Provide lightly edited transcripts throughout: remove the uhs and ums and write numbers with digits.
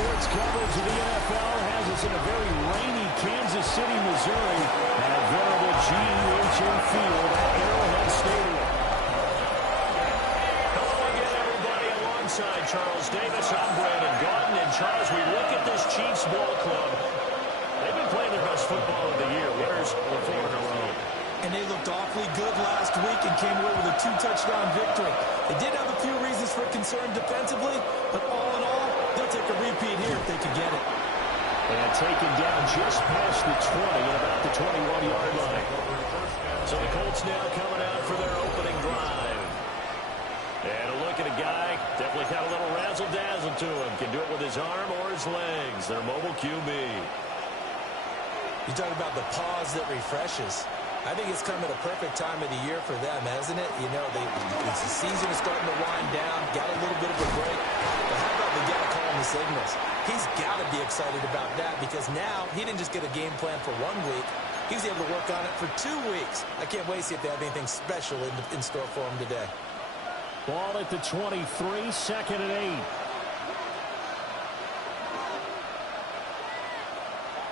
Sports coverage of the NFL has us in a very rainy Kansas City, Missouri, at a veritable GEHA field at Arrowhead Stadium. Hello again, everybody. Alongside Charles Davis, I'm Brandon Gaudin. And Charles, we look at this Chiefs ball club. They've been playing their best football of the year. Winners 4 in a row. And they looked awfully good last week and came away with a 2-touchdown victory. They did have a few reasons for concern defensively, but all in all, they'll take a repeat here if they can get it. And taken down just past the 20 at about the 21-yard line. So the Colts now coming out for their opening drive. And a look at a guy, definitely got a little razzle-dazzle to him. Can do it with his arm or his legs. Their mobile QB. You talk about the pause that refreshes. I think it's come at a perfect time of the year for them, hasn't it? You know, the season is starting to wind down, got a little bit of a break. But how about they got to call him the signals? He's got to be excited about that because now he didn't just get a game plan for 1 week. He was able to work on it for 2 weeks. I can't wait to see if they have anything special in store for him today. Ball at the 23, 2nd and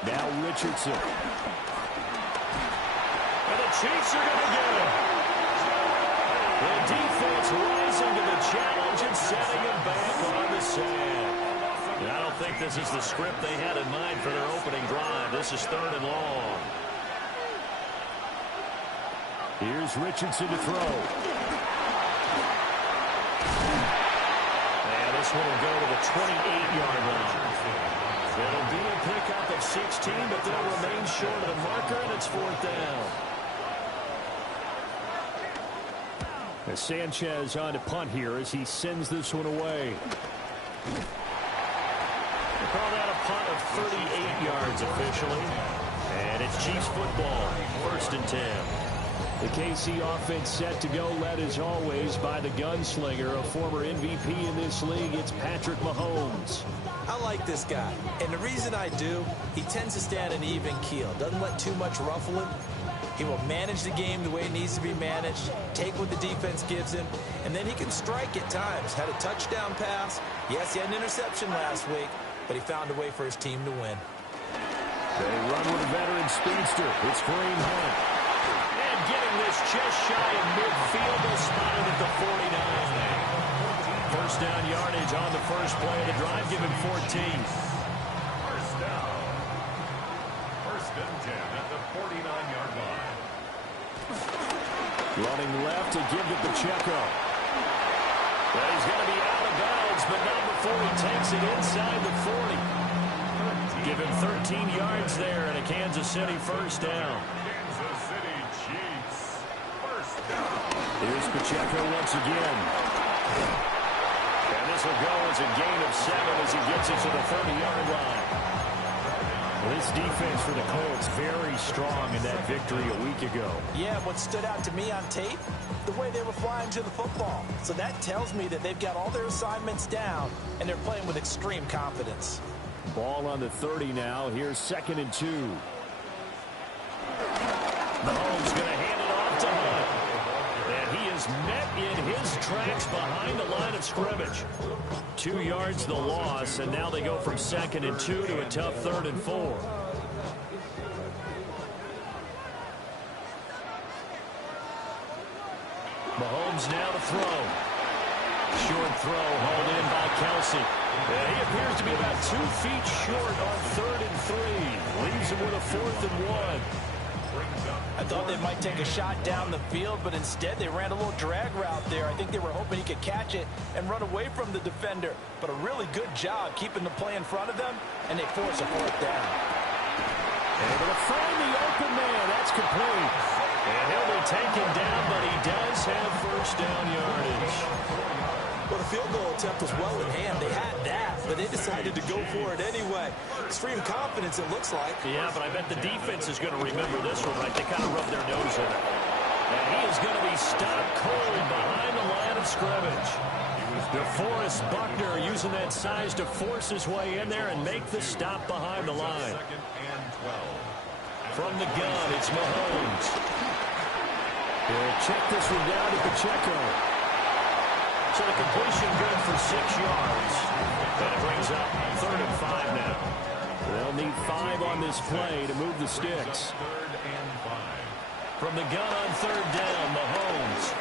8. Now Richardson. And the Chiefs are going to get him. The defense rising to the challenge and setting him back on the sand. And I don't think this is the script they had in mind for their opening drive. This is 3rd and long. Here's Richardson to throw. And this one will go to the 28-yard line. It'll be a pickup of 16, but they'll remain short of the marker, and it's 4th down. As Sanchez on to punt here as he sends this one away. They call that a punt of 38 yards officially. And it's Chiefs football, 1st and 10. The KC offense set to go, led as always by the gunslinger, a former MVP in this league. It's Patrick Mahomes. I like this guy, and the reason I do, he tends to stay on an even keel, doesn't let too much ruffle him. He will manage the game the way it needs to be managed, take what the defense gives him, and then he can strike at times. Had a touchdown pass. Yes, he had an interception last week, but he found a way for his team to win. They run with a veteran speedster. It's Kareem Hunt. And getting this just shy of midfield, they'll spot it at the 49. First down yardage on the first play of the drive, give him 14. First down. 1st and 10 at the 49-yard line. Running left to give to Pacheco. But he's going to be out of bounds, but not before he takes it inside the 40. Give him 13 yards there and a Kansas City first down. Kansas City Chiefs. First down. Here's Pacheco once again. And this will go as a gain of 7 as he gets it to the 30-yard line. This defense for the Colts very strong in that victory a week ago. Yeah, what stood out to me on tape, the way they were flying to the football. So that tells me that they've got all their assignments down, and they're playing with extreme confidence. Ball on the 30 now. Here's 2nd and 2. Mahomes going to hand it off to Hunt. And he is met in his tracks behind the line of scrimmage. 2 yards the loss, and now they go from 2nd and 2 to a tough 3rd and 4. Mahomes now to throw. Short throw hauled in by Kelsey. He appears to be about 2 feet short on 3rd and 3. Leaves him with a 4th and 1. I thought they might take a shot down the field, but instead they ran a little drag route there. I think they were hoping he could catch it and run away from the defender. But a really good job keeping the play in front of them, and they force a 4th down. Able to find the open man. That's complete. And he'll be taken down, but he does have first down yardage. Well, the field goal attempt was well in hand. They had that, but they decided to go for it anyway. Extreme confidence, it looks like. Yeah, but I bet the defense is going to remember this one, right? They kind of rubbed their nose in it. And he is going to be stopped cold behind the line of scrimmage. DeForest Buckner using that size to force his way in there and make the stop behind the line. 2nd and 12. From the gun, it's Mahomes. He'll check this one down to Pacheco. So the completion good for 6 yards. And it brings up 3rd and 5 now. They'll need 5 on this play to move the sticks. 3rd and 5. From the gun on 3rd down, Mahomes.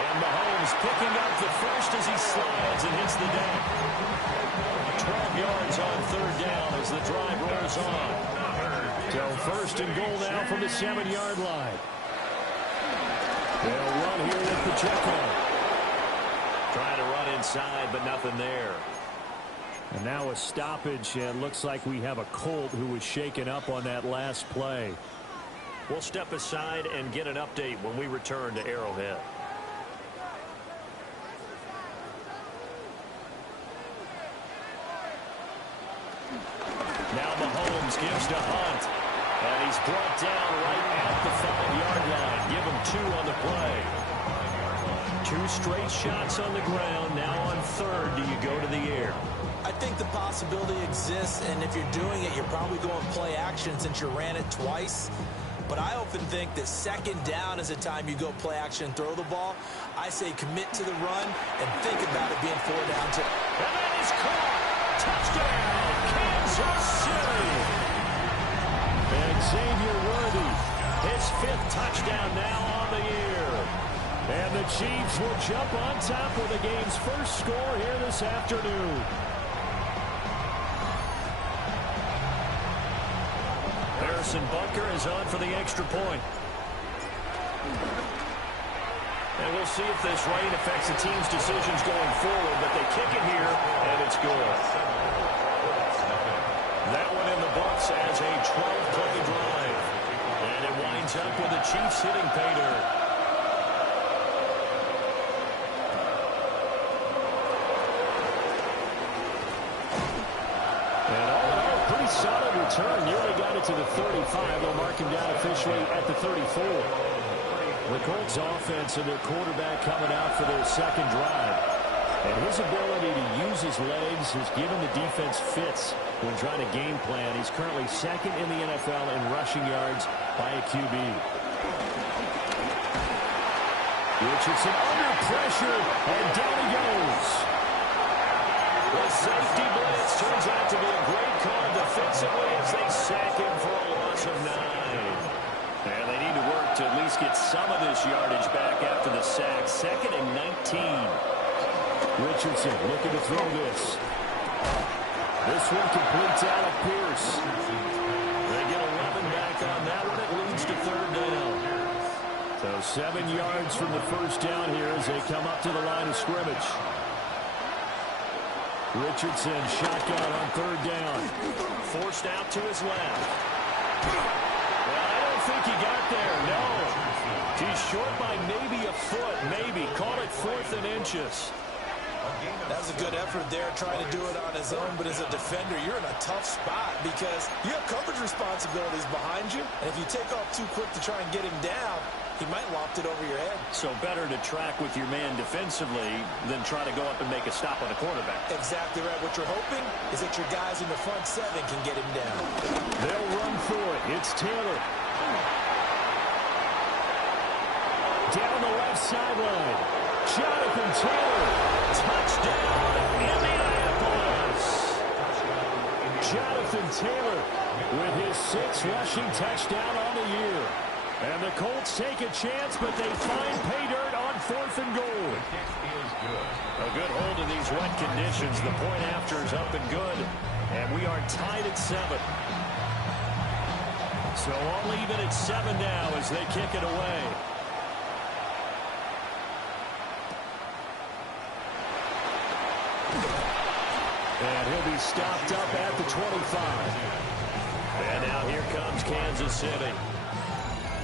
And Mahomes picking up the first as he slides and hits the deck. 12 yards on 3rd down as the drive rolls on. So 1st and goal now from the 7-yard line. They'll run here with Pacheco. Trying to run inside, but nothing there. And now a stoppage, and looks like we have a Colt who was shaken up on that last play. We'll step aside and get an update when we return to Arrowhead. Now Mahomes gives to Hunt. And he's brought down right at the 5-yard line. Give him 2 on the play. 2 straight shots on the ground. Now on 3rd, do you go to the air? I think the possibility exists, and if you're doing it, you're probably going play action since you ran it twice. But I often think that 2nd down is a time you go play action and throw the ball. I say commit to the run and think about it being 4 down. And that is caught. Touchdown, Kansas City. And Xavier Worthy, His 5th touchdown now on the year. and the Chiefs will jump on top with the game's first score here this afternoon. Harrison Butker is on for the extra point. And we'll see if this rain affects the team's decisions going forward, but they kick it here, and it's good. That one in the books as a 12-play drive. And it winds up with the Chiefs hitting pay dirt. And all in all, pretty solid return. Nearly got it to the 35. They'll mark him down officially at the 34. The Colts offense and their quarterback coming out for their second drive. And his ability to use his legs has given the defense fits when trying to game plan. He's currently second in the NFL in rushing yards by a QB. Richardson under pressure, and down he goes. The safety blitz turns out to be a great call defensively as they sack him for a loss of 9. And they need to work to at least get some of this yardage back after the sack. 2nd and 19. Richardson looking to throw this. This one completes Alec Pierce. They get 11 back on that one. It leads to 3rd down. So 7 yards from the first down here as they come up to the line of scrimmage. Richardson shotgun on 3rd down. Forced out to his left. Well, I don't think he got there, no. He's short by maybe a foot, maybe. Call it 4th and inches. That was a good effort there, trying to do it on his own, but as a defender, you're in a tough spot because you have coverage responsibilities behind you, and if you take off too quick to try and get him down, he might loft it over your head. So better to track with your man defensively than try to go up and make a stop on the quarterback. Exactly right. What you're hoping is that your guys in the front 7 can get him down. They'll run for it. It's Taylor. Down the left sideline. Jonathan Taylor. Touchdown, Indianapolis. Jonathan Taylor with his 6th rushing touchdown on the year. And the Colts take a chance, but they find pay dirt on 4th and goal. A good hold in these wet conditions. The point after is up and good. And we are tied at 7. So all even at 7 now as they kick it away. And he'll be stopped up at the 25. And now here comes Kansas City.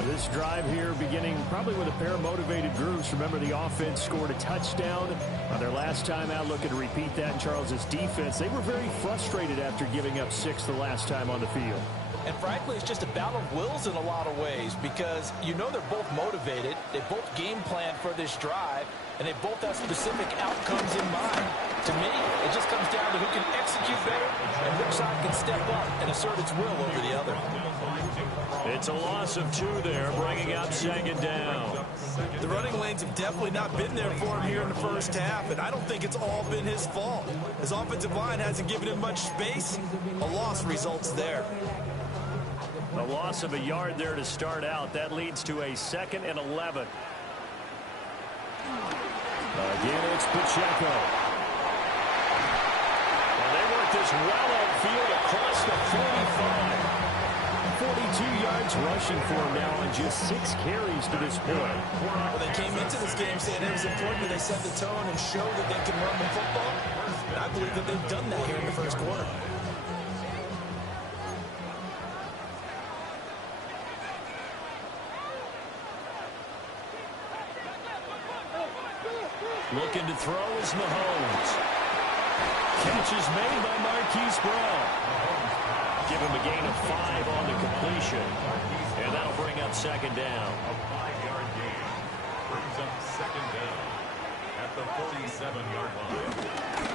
This drive here beginning probably with a pair of motivated groups. Remember, the offense scored a touchdown on their last time out. Looking to repeat that in Charles's defense. They were very frustrated after giving up 6 the last time on the field. And frankly, it's just a battle of wills in a lot of ways because you know they're both motivated. They both game plan for this drive, and they both have specific outcomes in mind. To me, it just comes down to who can execute better and which side can step up. And assert its will over the other. It's a loss of 2 there, bringing up second down. The running lanes have definitely not been there for him here in the first half, and I don't think it's all been his fault. His offensive line hasn't given him much space. A loss results there. A loss of a yard there to start out. That leads to a 2nd and 11. Again, it's Pacheco. Well, they work this well upfield across the 45. 42 yards rushing for him now on just 6 carries to this point. Well, they came into this game saying it was important that they set the tone and show that they can run the football. And I believe that they've done that here in the first quarter. Looking to throw is Mahomes. Catch is made by Marquise Brown. Give him a gain of 5 on the completion. And that'll bring up second down. A 5-yard gain brings up second down at the 47-yard line.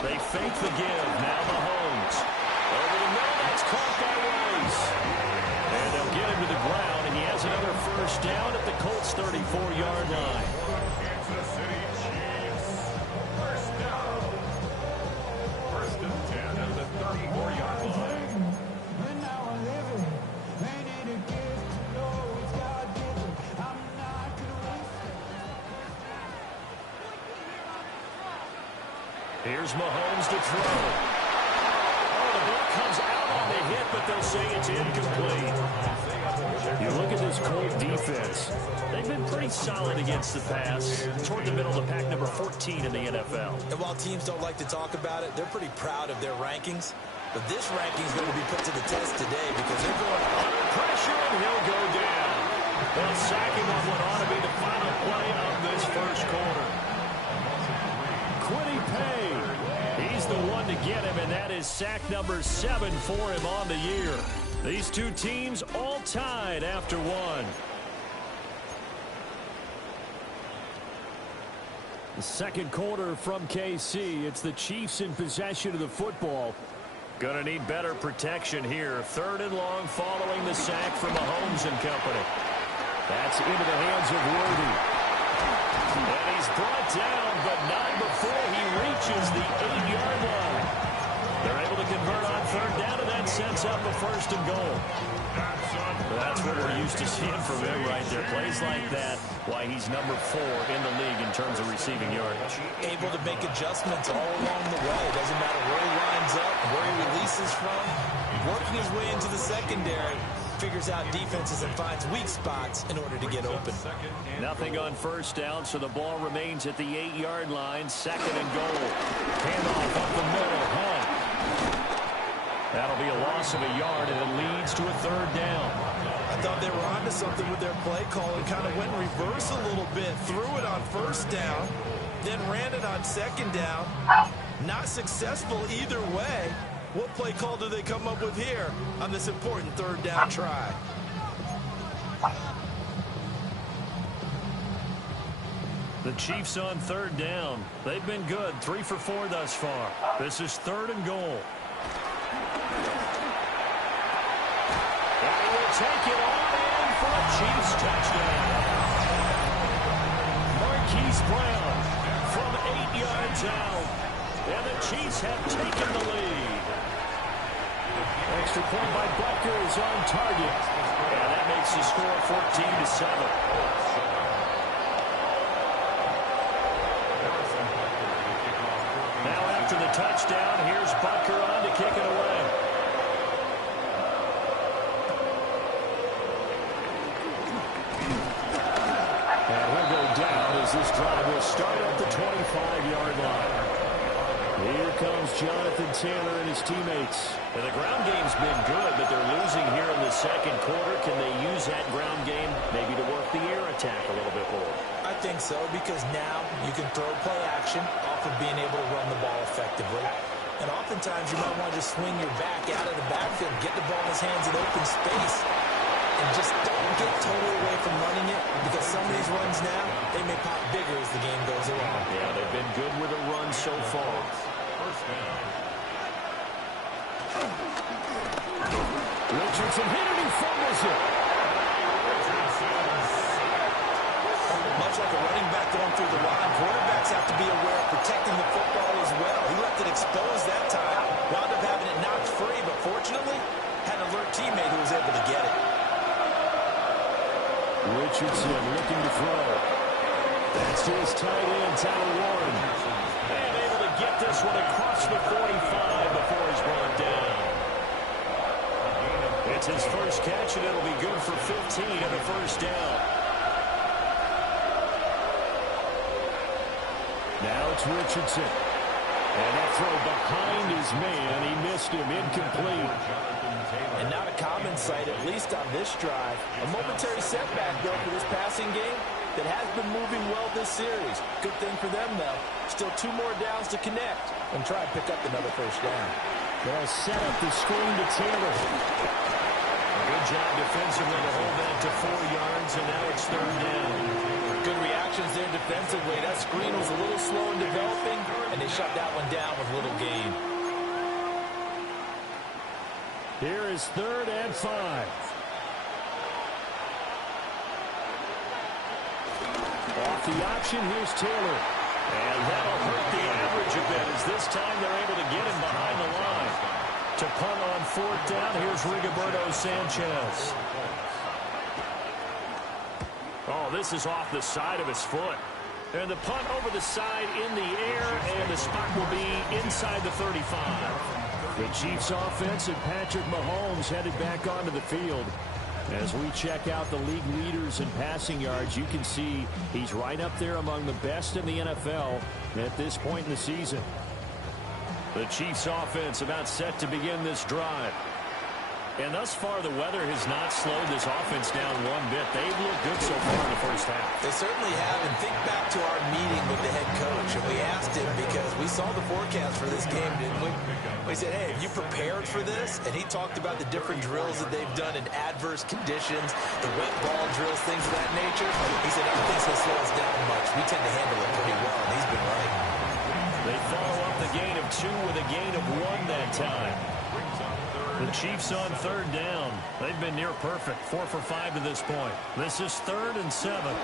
They fake the give. Now Mahomes. Over the middle. That's caught by Rice. And they'll get him to the ground. And he has another first down at the Colts' 34-yard line. Kansas City Chiefs. First down. First and 10 at the 34-yard line. Here's Mahomes to throw. Oh, the ball comes out on the hit, but they'll say it's incomplete. You look at this Colt defense. They've been pretty solid against the pass. Toward the middle of the pack, number 14 in the NFL. And while teams don't like to talk about it, they're pretty proud of their rankings. But this ranking is going to be put to the test today because they're going Under pressure, and he'll go down. They'll sack him on what ought to be the final play of this first quarter. Kwity Paye. He's the one to get him, and that is sack number 7 for him on the year. These two teams all tied after 1. The second quarter from KC. It's the Chiefs in possession of the football. Gonna need better protection here. 3rd and long following the sack from Mahomes and company. That's into the hands of Worthy. And he's brought down, but not before he reaches the 8-yard line. They're able to convert on 3rd down, and that sets up a 1st and goal. That's what we're used to seeing from him right there. Plays like that, why he's number 4 in the league in terms of receiving yardage. able to make adjustments all along the way. Doesn't matter where he lines up, where he releases from. Working his way into the secondary, figures out defenses and finds weak spots in order to get open. Nothing on 1st down, so the ball remains at the 8-yard line. 2nd and goal. Handoff up the middle. Hunt. That'll be a loss of a yard, and it leads to a 3rd down. I thought they were onto something with their play call and kind of went in reverse a little bit. Threw it on 1st down, then ran it on 2nd down. Not successful either way. What play call do they come up with here on this important 3rd down try? The Chiefs on 3rd down. They've been good. 3 for 4 thus far. This is 3rd and goal. And he will take it on in for a Chiefs touchdown. Marquise Brown from 8 yards out. And the Chiefs have taken the lead. Extra point by Butker is on target. And that makes the score 14-7. Now after the touchdown, here's Butker on to kick it away. And he'll go down as this drive will start at the 25-yard line. Here comes Jonathan Taylor and his teammates. And the ground game's been good, but they're losing here in the second quarter. Can they use that ground game maybe to work the air attack a little bit more? I think so, because now you can throw play action off of being able to run the ball effectively. And oftentimes you might want to just swing your back out of the backfield, get the ball in his hands in open space, and just don't get totally away from running it, because some of these runs now, they may pop bigger as the game goes along. Yeah, they've been good with a run so far. 1st down. Richardson hit it, he fumbles it. Much like a running back going through the line, quarterbacks have to be aware of protecting the football as well. He left it exposed that time, wound up having it knocked free, but fortunately, had an alert teammate who was able to get it. Richardson looking to throw. That's to his tight end, Tyler Warren. And able to get this one across the 45 before he's brought down. It's his first catch, and it'll be good for 15 and a first down. Now it's Richardson. And that throw behind his man. He missed him. Incomplete. And not a common sight, at least on this drive. A momentary setback, though, for this passing game that has been moving well this series. Good thing for them, though. Still 2 more downs to connect and try and pick up another first down. They'll set up the screen to Taylor. Good job defensively to hold that to 4 yards, and now it's third down. Good reactions there defensively. That screen was a little slow in developing, and they shut that one down with little gain. Here is 3rd and 5. Off the option, here's Taylor. And that'll hurt the average a bit, as this time they're able to get him behind the line. To punt on 4th down, here's Rigoberto Sanchez. Oh, this is off the side of his foot. And the punt over the side in the air, and the spot will be inside the 35. The Chiefs offense and Patrick Mahomes headed back onto the field. As we check out the league leaders in passing yards, you can see he's right up there among the best in the NFL at this point in the season. The Chiefs offense about set to begin this drive. And thus far, the weather has not slowed this offense down one bit. They've looked good so far in the first half. They certainly have, and think back to our meeting with the head coach, and we asked him because we saw the forecast for this game, didn't we? We said, hey, have you prepared for this? And he talked about the different drills that they've done in adverse conditions, the wet ball drills, things of that nature. He said, nothing's going to slow us down much. We tend to handle it pretty well, and he's been right. They follow up the gain of 2 with a gain of 1 that time. The Chiefs on 3rd down. They've been near perfect, 4 for 5 to this point. This is 3rd and 7. And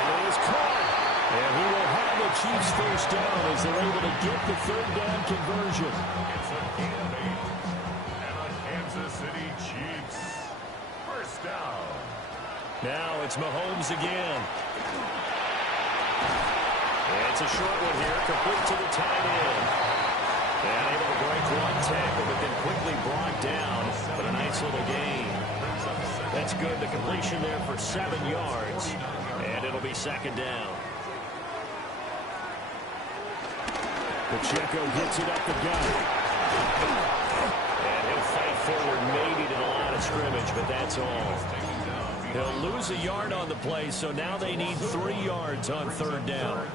it is caught. And he will have the Chiefs first down as they're able to get the 3rd down conversion. It's a gain of 8. And a Kansas City Chiefs first down. Now it's Mahomes again. It's a short one here, complete to the tight end. And able to break 1 tackle, but then quickly brought down. But a nice little gain. That's good. The completion there for 7 yards. And it'll be 2nd down. Pacheco gets it up the gut. And he'll fight forward maybe to the line of scrimmage, but that's all. He'll lose a yard on the play, so now they need 3 yards on 3rd down.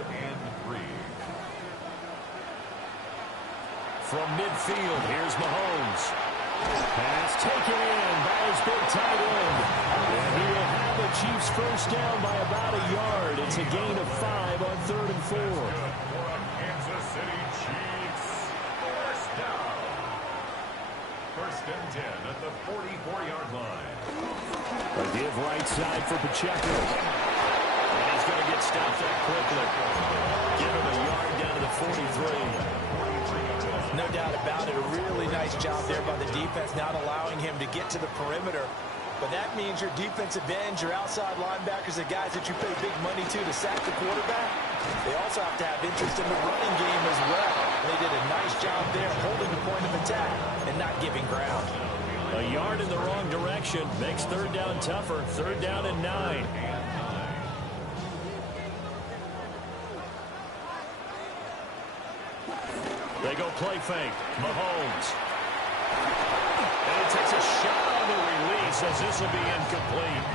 From midfield, here's Mahomes. Pass taken in by his big tight end. And he will have the Chiefs first down by about a yard. It's a gain of 5 on 3rd and 4. Kansas City Chiefs first down. 1st and 10 at the 44-yard line. A give right side for Pacheco. And he's going to get stopped up quickly. Give him a yard down to the 43. No doubt about it. A really nice job there by the defense, not allowing him to get to the perimeter. But that means your defensive ends, your outside linebackers, the guys that you pay big money to sack the quarterback, they also have to have interest in the running game as well. And they did a nice job there holding the point of attack and not giving ground. A yard in the wrong direction makes 3rd down tougher. 3rd down and 9. They go play fake. Mahomes. And he takes a shot on the release as this will be incomplete.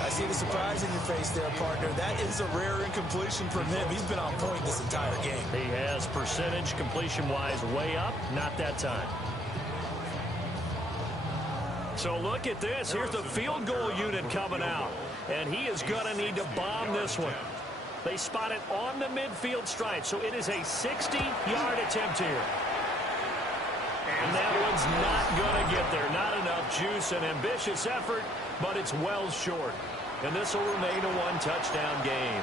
I see the surprise in your face there, partner. That is a rare incompletion from him. He's been on point this entire game. He has percentage completion-wise way up. Not that time. So look at this. Here's the field goal unit coming out. And he is going to need to bomb this one. They spot it on the midfield stripe, so it is a 60-yard attempt here. And that one's not going to get there. Not enough juice. An ambitious effort, but it's well short. And this will remain a one-touchdown game.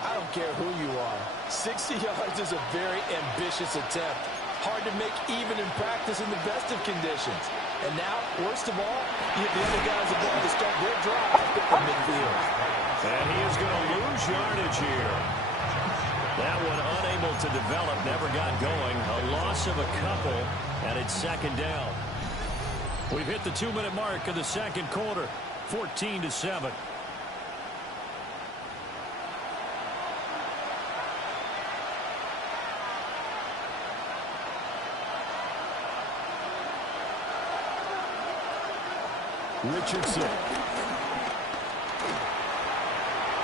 I don't care who you are. 60 yards is a very ambitious attempt. Hard to make even in practice in the best of conditions. And now, worst of all, you have the other guys the ball to start their drive from midfield. And he is going to lose yardage here. That one unable to develop, never got going. A loss of a couple, and it's second down. We've hit the 2-minute mark of the second quarter, 14-7. Richardson.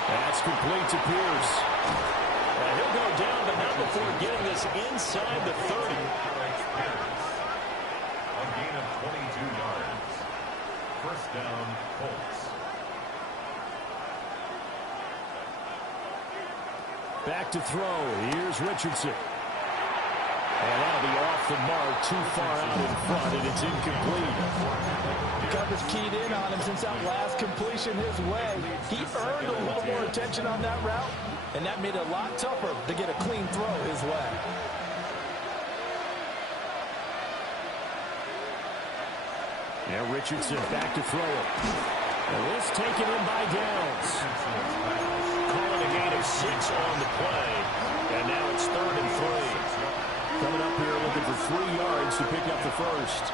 That's complete to Pierce. He'll go down, but not before getting this inside the 30. A gain of 22 yards. First down, Colts. Back to throw. Here's Richardson. And that'll be off the mark, too far out in front, and it's incomplete. Coverage keyed in on him since that last completion his way. He earned a little more attention on that route, and that made it a lot tougher to get a clean throw his way. Now Richardson back to throw it. And this taken in by Downs. Calling a gain of 6 on the play, and now it's 3rd and 3. Coming up here looking for 3 yards to pick up the first.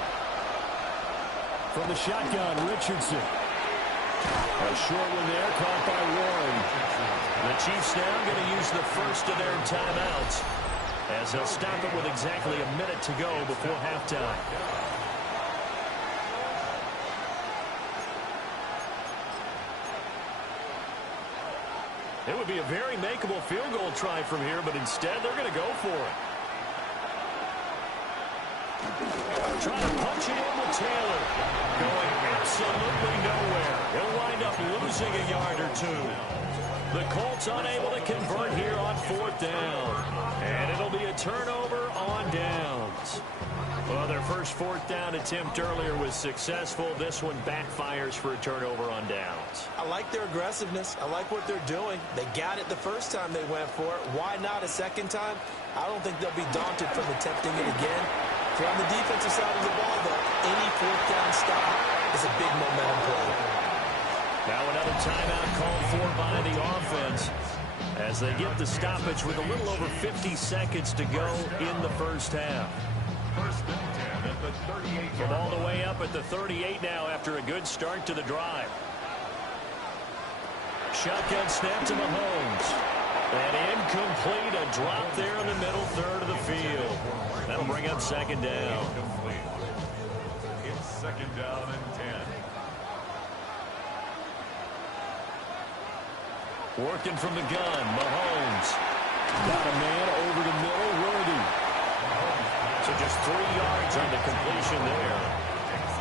From the shotgun, Richardson. A short one there, caught by Warren. The Chiefs now going to use the first of their timeouts as they'll stop it with exactly a minute to go before halftime. It would be a very makeable field goal try from here, but instead they're going to go for it. Trying to punch it in with Taylor. Going absolutely nowhere. He'll wind up losing a yard or 2. The Colts unable to convert here on 4th down. And it'll be a turnover on downs. Well, their first 4th down attempt earlier was successful. This one backfires for a turnover on downs. I like their aggressiveness. I like what they're doing. They got it the first time they went for it. Why not a second time? I don't think they'll be daunted from attempting it again. From the defensive side of the ball, though, any 4th down stop is a big momentum play. Now another timeout called for by the offense as they get the stoppage with a little over 50 seconds to go in the first half. First and 10 at the 38. From all the way up at the 38 now after a good start to the drive. Shotgun snap to Mahomes. And incomplete, a drop there in the middle third of the field. That'll bring up second down. It's second down and 10. Working from the gun, Mahomes. Got a man over the middle, Worthy. So just 3 yards on the completion there.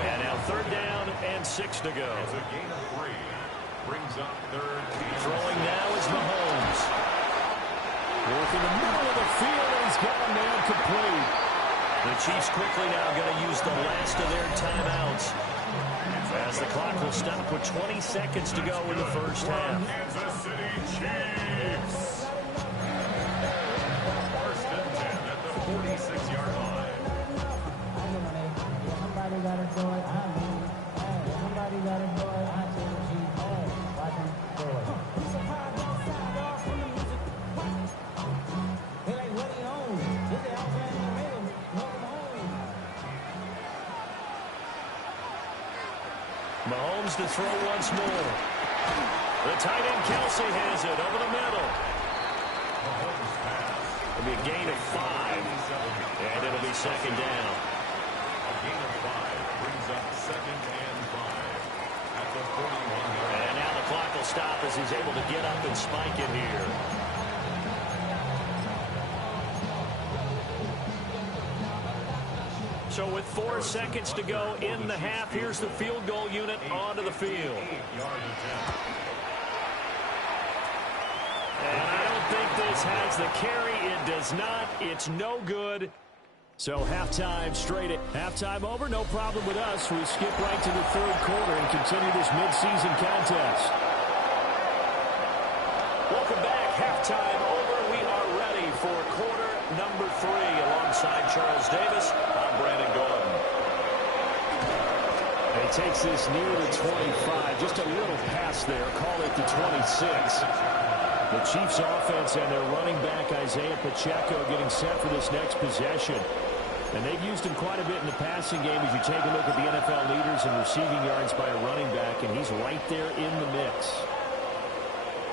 And now 3rd down and 6 to go. It's a gain of 3. Brings up 3rd. Throwing now is Mahomes. Working the middle of the field, and he's got a man complete. The Chiefs quickly now going to use the last of their timeouts as the clock will stop with 20 seconds to go in the first half. Kansas City Chiefs. First and 10 at the 46-yard line. Somebody got to do it. Somebody got to do it. I tell the Chiefs, watch them do it. He like, what he owns? This is outside in the middle. Mahomes to throw once more. The tight end Kelsey has it over the middle. It'll be a gain of 5, and it'll be second down. A gain of 5 brings up second and 5 at the 41-yard line. And now the clock will stop as he's able to get up and spike it here. So with 4 seconds to go in the half, here's the field goal unit onto the field. 8-yard attempt. And I don't think this has the carry. It does not. It's no good. So halftime straight at halftime over. No problem with us. We skip right to the third quarter and continue this midseason contest. Welcome back. Halftime over. We are ready for quarter number 3. Alongside Charles Davis, I'm Brandon Gordon. He takes this near the 25. Just a little pass there. Call it the 26. The Chiefs offense and their running back Isaiah Pacheco getting set for this next possession. And they've used him quite a bit in the passing game as you take a look at the NFL leaders in receiving yards by a running back, and he's right there in the mix.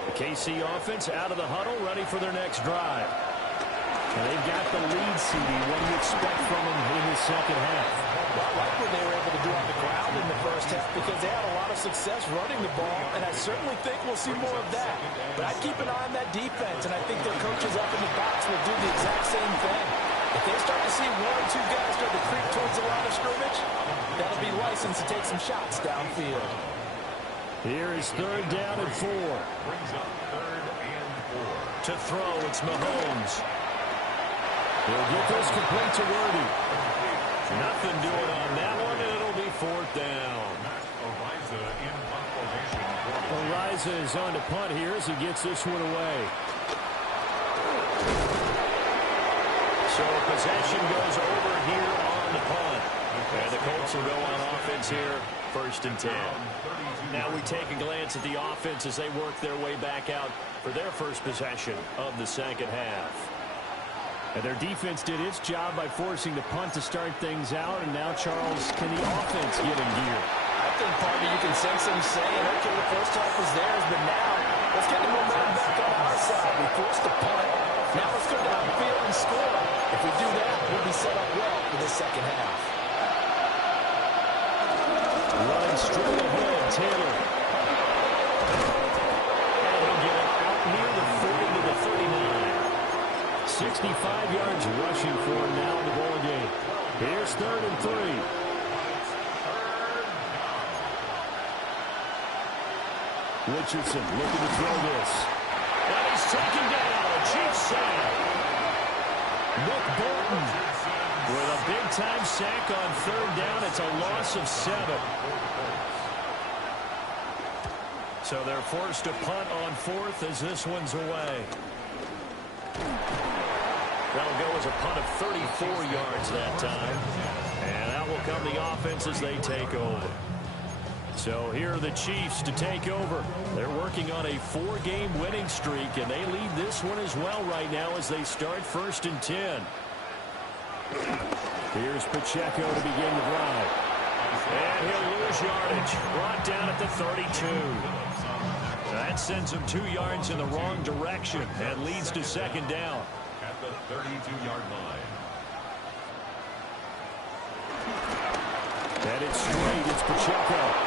The KC offense out of the huddle, ready for their next drive. And they've got the lead, CD. What do you expect from them in the second half? Well, I like what they were able to do on the ground in the first half because they had a lot of success running the ball, and I certainly think we'll see more of that. But I'd keep an eye on that defense, and I think their coaches up in the box will do the exact same thing. If they start to see 1 or 2 guys start to creep towards the line of scrimmage, that'll be license to take some shots downfield. Here is 3rd down and 4. Brings up 3rd and 4. To throw, it's Mahomes. He'll get this complete to Worthy. Nothing doing on that one, and it'll be 4th down. Ariza in punt formation. Ariza is on to punt here as he gets this one away. So possession goes over here on the punt. And the Colts will go on offense here, 1st and 10. Now we take a glance at the offense as they work their way back out for their first possession of the second half. And their defense did its job by forcing the punt to start things out. And now, Charles, can the offense get in gear? I think partly you can sense them saying, okay, the first half was theirs, but now let's get the momentum back on our side. We forced the punt. Now let's go downfield and score. If we do that, we'll be set up well for the second half. Running straight ahead, Taylor. And he'll get it out near the 40 to the 39. 65 yards rushing for him now in the ball game. Here's 3rd and 3. Richardson looking to throw this. And he's taken down. A cheap sack. Nick Bolton With a big-time sack on 3rd down. It's a loss of 7. So they're forced to punt on 4th as this one's away. That'll go as a punt of 34 yards that time. And that will come the offense as they take over. So here are the Chiefs to take over. They're working on a 4-game winning streak, and they lead this one as well right now as they start 1st and 10. Here's Pacheco to begin the drive. And he'll lose yardage. Brought down at the 32. That sends him 2 yards in the wrong direction and leads to 2nd down. At the 32-yard line. Headed straight, it's Pacheco.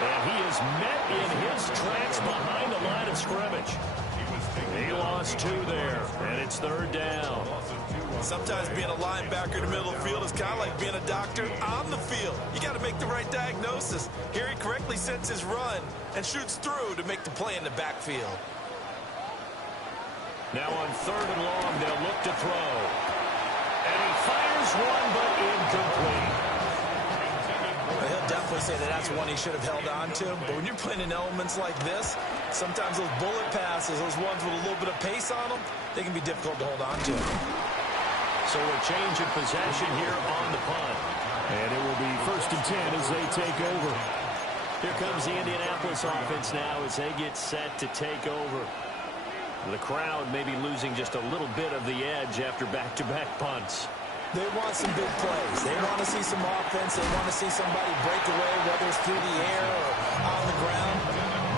And he is met in his tracks behind the line of scrimmage. He lost 2 there, and it's 3rd down. Sometimes being a linebacker in the middle of the field is kind of like being a doctor on the field. You got to make the right diagnosis. Here he correctly sets his run and shoots through to make the play in the backfield. Now on 3rd and long, they'll look to throw. And he fires one, but incomplete. Well, he'll definitely say that that's one he should have held on to. But when you're playing in elements like this, sometimes those bullet passes, those ones with a little bit of pace on them, they can be difficult to hold on to. So a change of possession here on the punt. And it will be 1st and 10 as they take over. Here comes the Indianapolis offense now as they get set to take over. The crowd may be losing just a little bit of the edge after back-to-back punts. They want some big plays. They want to see some offense. They want to see somebody break away, whether it's through the air or on the ground.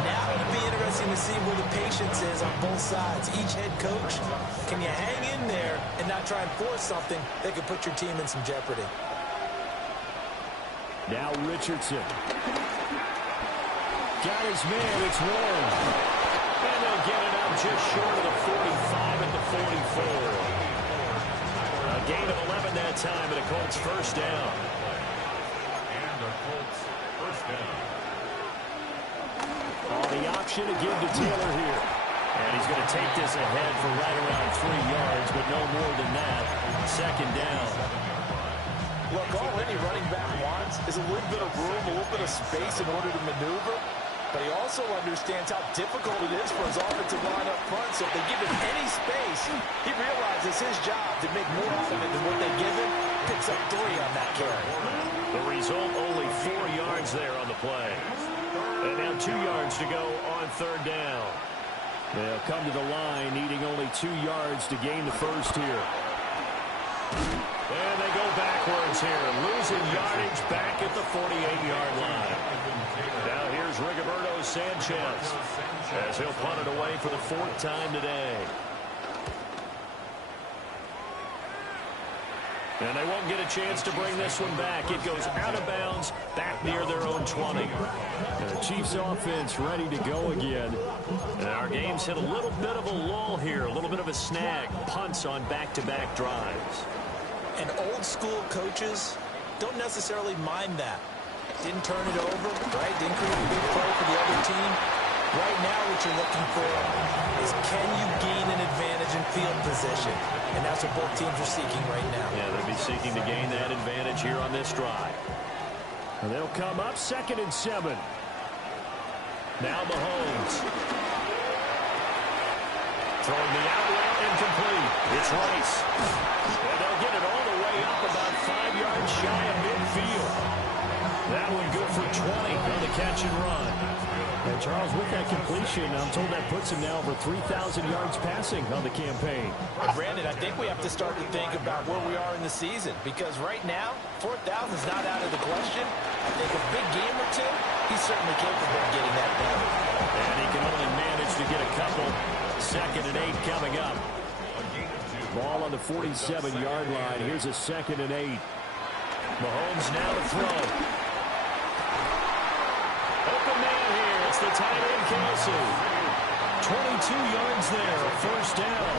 Now it'll be interesting to see where the patience is on both sides. Each head coach, can you hang in there and not try and force something that could put your team in some jeopardy? Now Richardson. Got his man, it's Warren. And they'll get it out just short of the 45 at the 44. A gain of 11 that time, and a Colts 1st down. And a Colts 1st down. On the option to give to Taylor here. And he's going to take this ahead for right around 3 yards, but no more than that. 2nd down. Look, all any running back wants is a little bit of room, a little bit of space in order to maneuver. But he also understands how difficult it is for his offensive line up front. So if they give him any space, he realizes his job to make more out of it than what they give him. Picks up 3 on that carry. The result, only 4 yards there on the play. And now 2 yards to go on third down. They'll come to the line, needing only 2 yards to gain the first here. And they go backwards here, losing yardage back at the 48-yard line. Now here's Rigoberto Sanchez as he'll punt it away for the 4th time today. And they won't get a chance to bring this one back. It goes out of bounds, back near their own 20. And the Chiefs offense ready to go again. And our game's hit a little bit of a lull here, a little bit of a snag. Punts on back-to-back drives. And old-school coaches don't necessarily mind that. Didn't turn it over, right? Didn't create a big play for the other team. Right now, what you're looking for is can you gain an advantage in field position? And that's what both teams are seeking right now. Yeah, they'll be seeking to gain that advantage here on this drive. And they'll come up 2nd and 7. Now Mahomes. Throwing the out route incomplete. It's Rice. And they'll get it all the way up about 5 yards shy of midfield. That one good for 20 on the catch and run. And Charles, with that completion, I'm told that puts him now over 3,000 yards passing on the campaign. Brandon, I think we have to start to think about where we are in the season, because right now, 4,000 is not out of the question. I think a big game or two, he's certainly capable of getting that done. And he can only manage to get a couple. 2nd and 8 coming up. Ball on the 47-yard line. Here's a 2nd and 8. Mahomes now to throw. Open man here. It's the tight end, Kelsey. 22 yards there, a 1st down.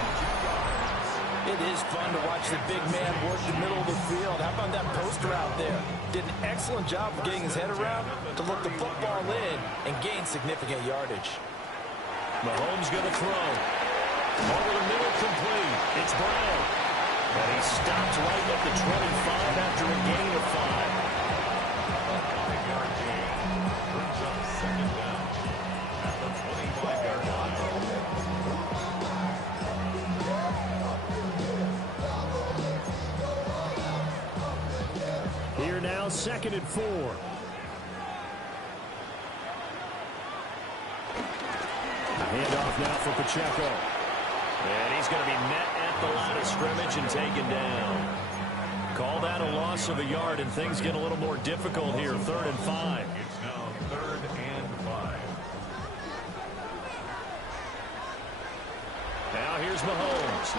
It is fun to watch the big man work the middle of the field. How about that post route there? Did an excellent job of getting his head around to look the football in and gain significant yardage. Mahomes going to throw. Over the middle, complete. It's Brown. And he stopped right at the 25 after a gain of 5. Here now, 2nd and 4. Handoff now for Pacheco. And he's going to be met at the line of scrimmage and taken down. Call that a loss of a yard, and things get a little more difficult here. 3rd and 5. It's now 3rd and 5. Now here's Mahomes.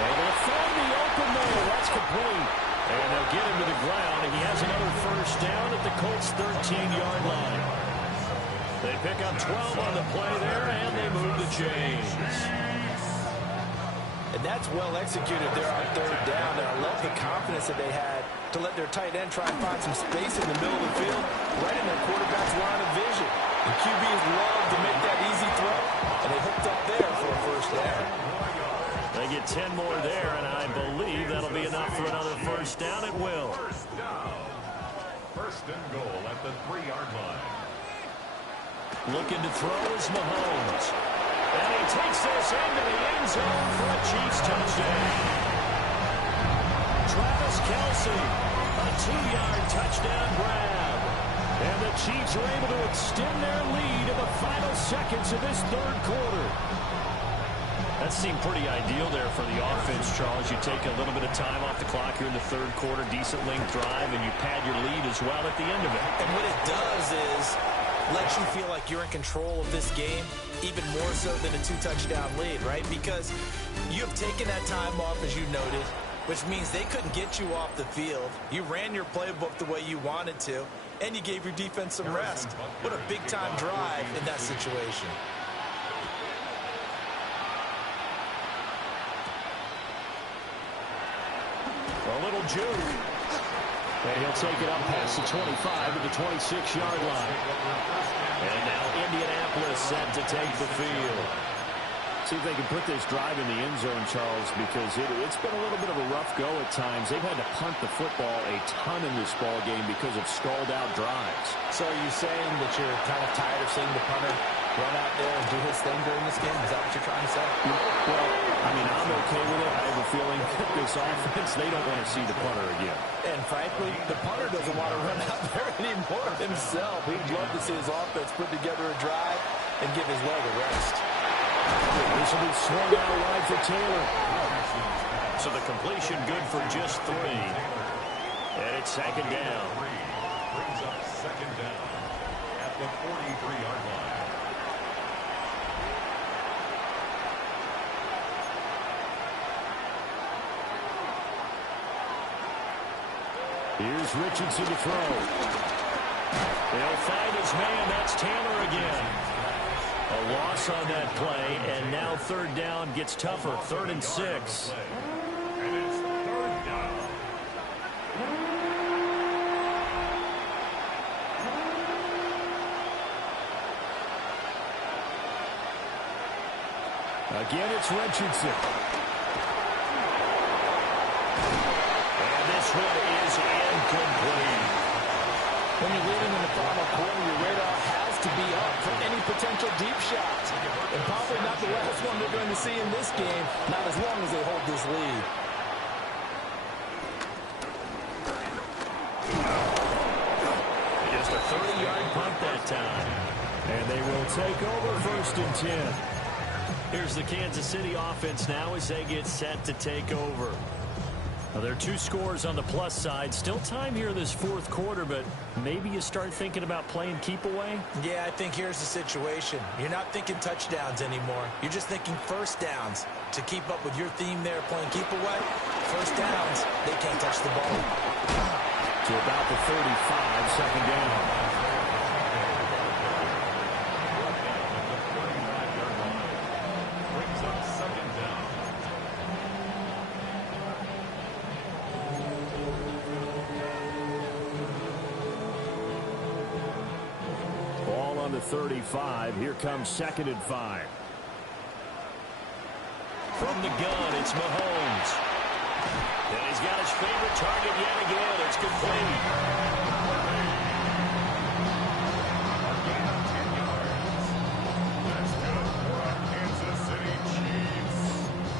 And they'll find the open man. That's complete. And they'll get him to the ground, and he has another 1st down at the Colts' 13-yard line. They pick up 12 on the play there, and they move the chains. And that's well executed there on 3rd down. And I love the confidence that they had to let their tight end try and find some space in the middle of the field, right in their quarterback's line of vision. The QBs love to make that easy throw, and they hooked up there for a 1st down. They get 10 more there, and I believe that'll be enough for another 1st down. It will. 1st down. 1st and goal at the 3-yard line. Looking to throw is Mahomes. And he takes this into the end zone for a Chiefs touchdown. Travis Kelce, a 2-yard touchdown grab. And the Chiefs are able to extend their lead in the final seconds of this 3rd quarter. That seemed pretty ideal there for the offense, Charles. You take a little bit of time off the clock here in the 3rd quarter, decent length drive, and you pad your lead as well at the end of it. And what it does is lets you feel like you're in control of this game, even more so than a 2-touchdown lead, right? Because you have taken that time off, as you noted, which means they couldn't get you off the field. You ran your playbook the way you wanted to, and you gave your defense some rest. What a big-time drive in that situation. A little juke. And he'll take it up past the 25 to the 26-yard line. And now Indianapolis set to take the field. See if they can put this drive in the end zone, Charles, because it's been a little bit of a rough go at times. They've had to punt the football a ton in this ball game because of stalled-out drives. So are you saying that you're kind of tired of seeing the punter run out there and do his thing during this game? Is that what you're trying to say? Well, I mean, I'm okay with it. I have a feeling that this offense, they don't want to see the punter again. And frankly, the punter doesn't want to run out there anymore himself. He'd love to see his offense put together a drive and give his leg a rest. This will be swung out wide for Taylor. So the completion good for just 3. And it's second down. Brings up second down at the 43-yard line. Here's Richardson to throw. They'll find his man. That's Taylor again. A loss on that play, and now third down gets tougher. 3rd and 6. And it's third down. Again, it's Richardson. And this one is incomplete. When you're leading in the final quarter, your radar has to be up for any potential deep shots. And probably not the last one they're going to see in this game, not as long as they hold this lead. Just a 30-yard punt that time. And they will take over 1st and 10. Here's the Kansas City offense now as they get set to take over. Now, there are 2 scores on the plus side. Still time here this 4th quarter, but maybe you start thinking about playing keep away? Yeah, I think here's the situation. You're not thinking touchdowns anymore. You're just thinking first downs. To keep up with your theme there, playing keep away, first downs, they can't touch the ball. To about the 35, second down. Brings up second down. Ball on the 35. Here comes 2nd and 5. From the gun, it's Mahomes. And he's got his favorite target yet again. It's complete. That's good for a Kansas City Chiefs.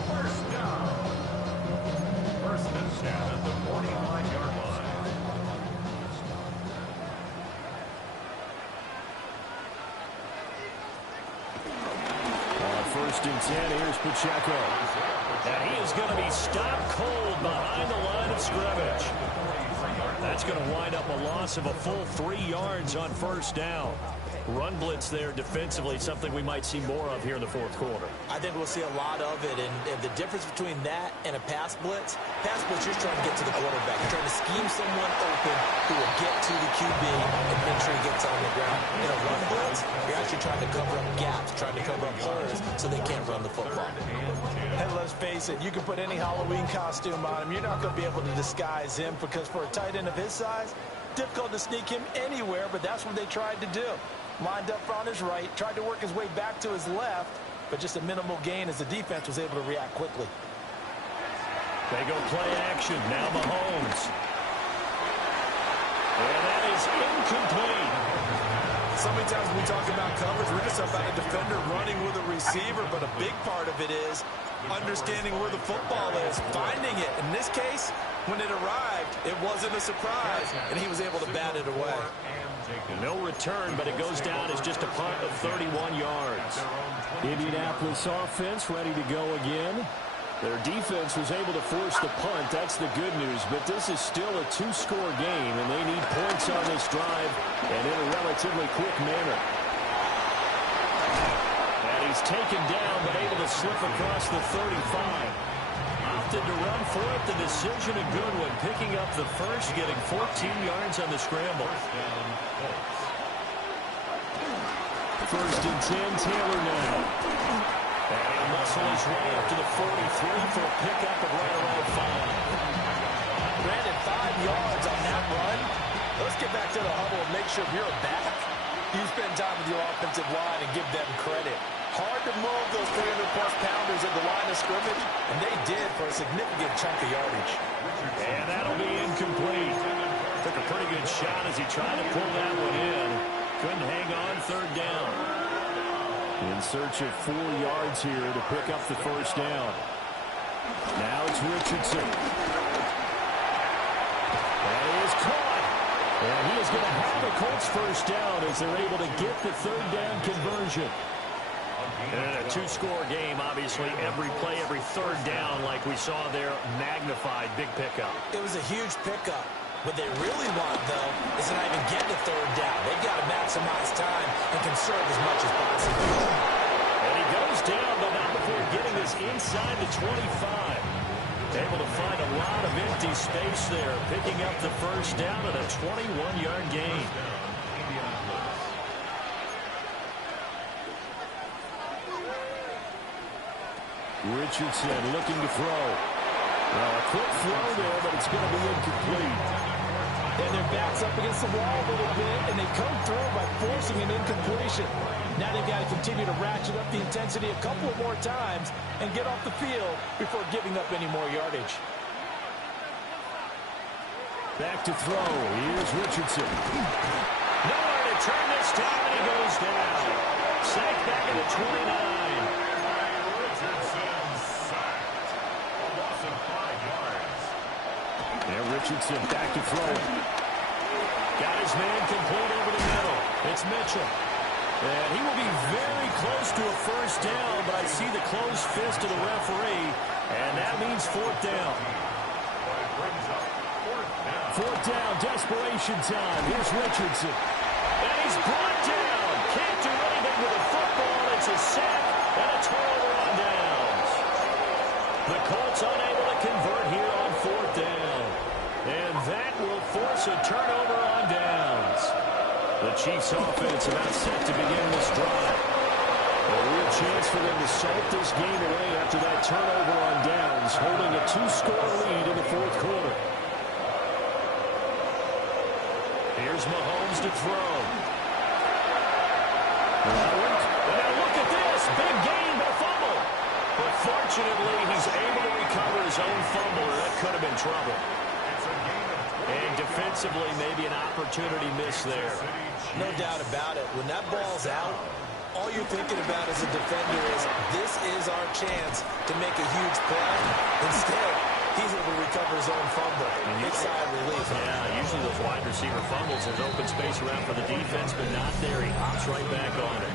First down. 1st and 10 at the 45-yard line. On 1st and 10, here's Pacheco. And he is going to be stopped cold behind the line of scrimmage. That's going to wind up a loss of a full 3 yards on 1st down. Run blitz there defensively, something we might see more of here in the 4th quarter. I think we'll see a lot of it, and the difference between that and a pass blitz, you're trying to get to the quarterback. You're trying to scheme someone open who will get to the QB and make sure he gets on the ground. In a run blitz, you're actually trying to cover up gaps, trying to cover up holes so they can't run the football. And let's face it, you can put any Halloween costume on him. You're not going to be able to disguise him because for a tight end of his size, difficult to sneak him anywhere, but that's what they tried to do. Lined up on his right, tried to work his way back to his left, but just a minimal gain as the defense was able to react quickly. They go play action. Now Mahomes. And that is incomplete. So many times when we talk about coverage, we're just about a defender running with a receiver, but a big part of it is understanding where the football is, finding it. In this case, when it arrived, it wasn't a surprise, and he was able to bat it away. No return, but it goes down as just a punt of 31 yards. Indianapolis offense ready to go again. Their defense was able to force the punt. That's the good news, but this is still a 2-score game, and they need points on this drive and in a relatively quick manner. And he's taken down, but able to slip across the 35. Opted to run for it. The decision a good one, picking up the first, getting 14 yards on the scramble. 1st and 10, Taylor now. And he'll muscle his way up to the 43 for a pickup of right around 5. Brandon, 5 yards on that run. Let's get back to the huddle and make sure if you're a back, you spend time with your offensive line and give them credit. hard to move those 300-plus pounders at the line of scrimmage, and they did for a significant chunk of yardage. And that'll be incomplete. Took a pretty good shot as he tried to pull that one in. Couldn't hang on, third down. In search of 4 yards here to pick up the first down. Now it's Richardson. And he is caught. And he is going to have the Colts first down as they're able to get the third down conversion. And a 2-score game, obviously, every play, every third down, like we saw there, magnified, big pickup. It was a huge pickup. What they really want, though, is to not even get the third down. They've got to maximize time and conserve as much as possible. And he goes down, but not before getting this inside the 25. Able to find a lot of empty space there, picking up the first down at a 21-yard gain. Richardson looking to throw. Well, a quick throw there, but it's going to be incomplete. And their back's up against the wall a little bit, and they come through by forcing an incompletion. Now they've got to continue to ratchet up the intensity a couple of more times and get off the field before giving up any more yardage. Back to throw. Here's Richardson. Nowhere to turn this time, and he goes down. Sacked back at the 29. And Richardson back to throw. Got his man complete over the middle. It's Mitchell. And he will be very close to a first down, but I see the closed fist of the referee, and that means fourth down. Fourth down, desperation time. Here's Richardson. And he's brought down. Can't do anything with a football. It's a sack and a turnover on downs. The Colts unable to convert here on fourth down. And that will force a turnover on downs. The Chiefs offense about set to begin this drive. A real chance for them to salt this game away after that turnover on downs, holding a 2-score lead in the fourth quarter. Here's Mahomes to throw. Now look at this. Big gain, but a fumble. But fortunately, he's able to recover his own fumble, or that could have been trouble. And defensively, maybe an opportunity miss there. No doubt about it. When that ball's out, all you're thinking about as a defender is, this is our chance to make a huge play. Instead, he's able to recover his own fumble. Big sigh of relief. Yeah, usually those wide receiver fumbles, there's open space around for the defense, but not there. He hops right back on it.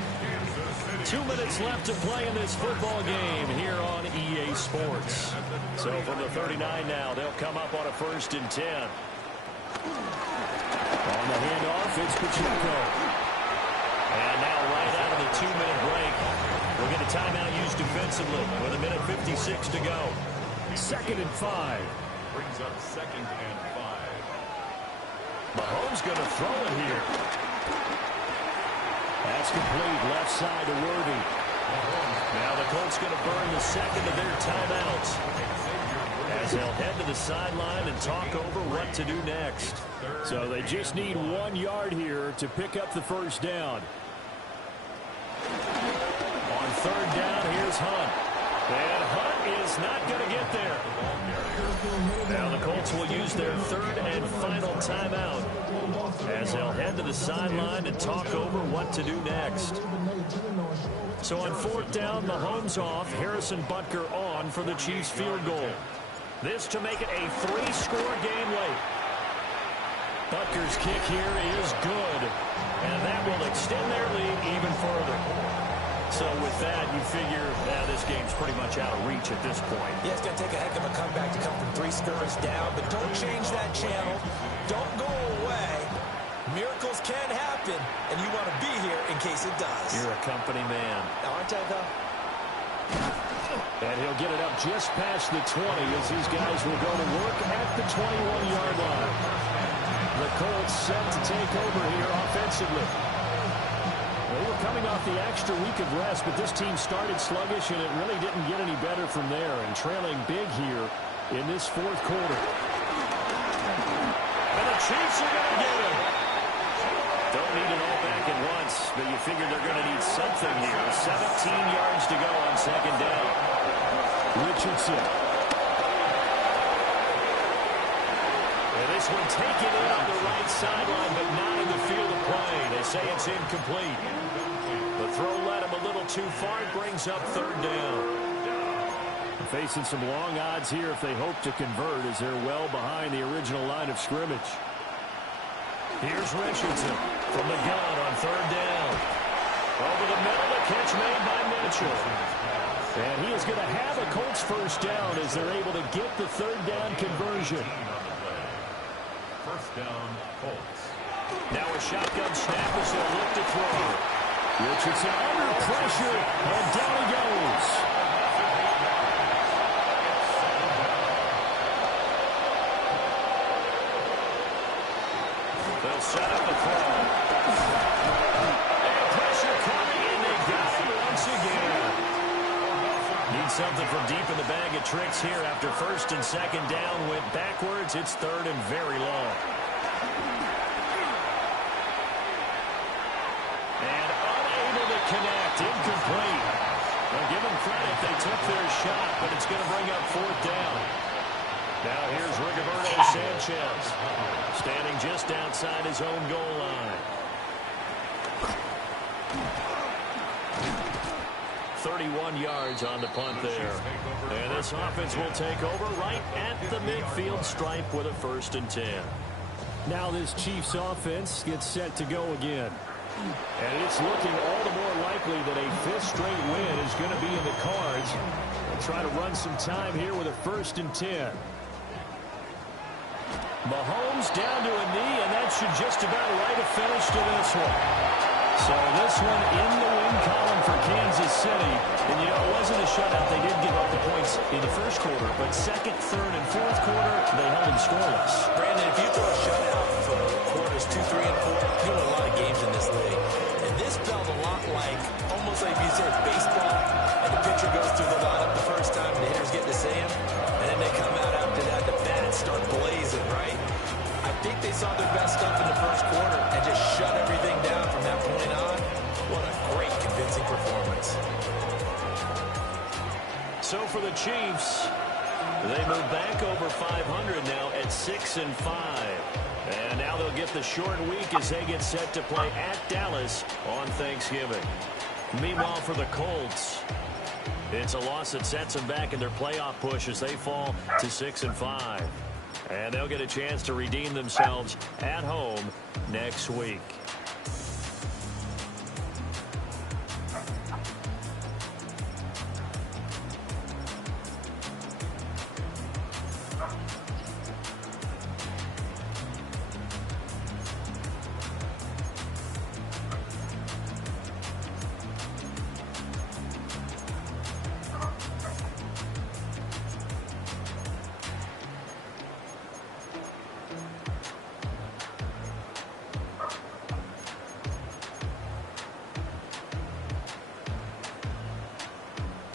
2 minutes left to play in this football game here on EA Sports. So from the 39 now, they'll come up on a 1st and 10. On the handoff, it's Pacheco. And now right out of the 2-minute break, we'll get a timeout used defensively with 1:56 to go. 2nd and 5. Brings up 2nd and 5. Mahomes going to throw it here. That's complete, left side to Worthy. Now the Colts going to burn the second of their timeouts, as they'll head to the sideline and talk over what to do next. So they just need 1 yard here to pick up the first down. On third down, here's Hunt. And Hunt is not going to get there. Now the Colts will use their 3rd and final timeout, as they'll head to the sideline and talk over what to do next. So on 4th down, Mahomes off, Harrison Butker on for the Chiefs field goal. This to make it a 3-score game late. Butker's kick here is good, and that will extend their lead even further. So with that, you figure this game's pretty much out of reach at this point. Yeah, it's going to take a heck of a comeback to come from 3 scores down, but don't change that channel. Don't go away. Miracles can happen, and you want to be here in case it does. You're a company man. Aren't I, though? And he'll get it up just past the 20 as these guys will go to work at the 21-yard line. The Colts set to take over here offensively. They were coming off the extra week of rest, but this team started sluggish, and it really didn't get any better from there, and trailing big here in this fourth quarter. And the Chiefs are going to get him. Don't need it all back at once, but you figure they're going to need something here. 17 yards to go on second down. Richardson. And this one taken in on the right sideline, but not in the field of play. They say it's incomplete. The throw led him a little too far. It brings up third down. Facing some long odds here if they hope to convert, as they're well behind the original line of scrimmage. Here's Richardson from the gun on third down. Over the middle, the catch made by Mitchell. And he is going to have a Colts first down as they're able to get the third down conversion. First down, Colts. Now a shotgun snap as they'll look to throw. Richardson under pressure, and down he goes. They'll set up the throw. And pressure coming, and they got him once again. Need something from deep in the bag of tricks here after first and second down went backwards. It's third and very long. And unable to connect, incomplete. Well, give them credit, they took their shot, but it's going to bring up fourth down. Now here's Rigoberto Sanchez, standing just outside his own goal line. 31 yards on the punt there. And this offense will take over right at the midfield stripe with a first and 10. Now this Chiefs offense gets set to go again. And it's looking all the more likely that a fifth straight win is going to be in the cards. They'll try to run some time here with a first and 10. Mahomes down to a knee, and that should just about write a finish to this one. So this one in the win column for Kansas City. And, you know, it wasn't a shutout. They did give up the points in the first quarter, but second, third, and fourth quarter, they held them scoreless. Brandon, if you throw a shutout for quarters 2, 3, and 4, you win a lot of games in this league. And this felt a lot like, almost like you said, baseball, and the pitcher goes through the lineup the first time, and the hitters get to see him, and then they come out after that, the bats start blazing, right? I think they saw their best stuff in the first quarter and just shut everything down from that point on. What a great, convincing performance. So for the Chiefs, they move back over 500 now at 6-5. And now they'll get the short week as they get set to play at Dallas on Thanksgiving. Meanwhile, for the Colts, it's a loss that sets them back in their playoff push as they fall to 6-5. And they'll get a chance to redeem themselves at home next week.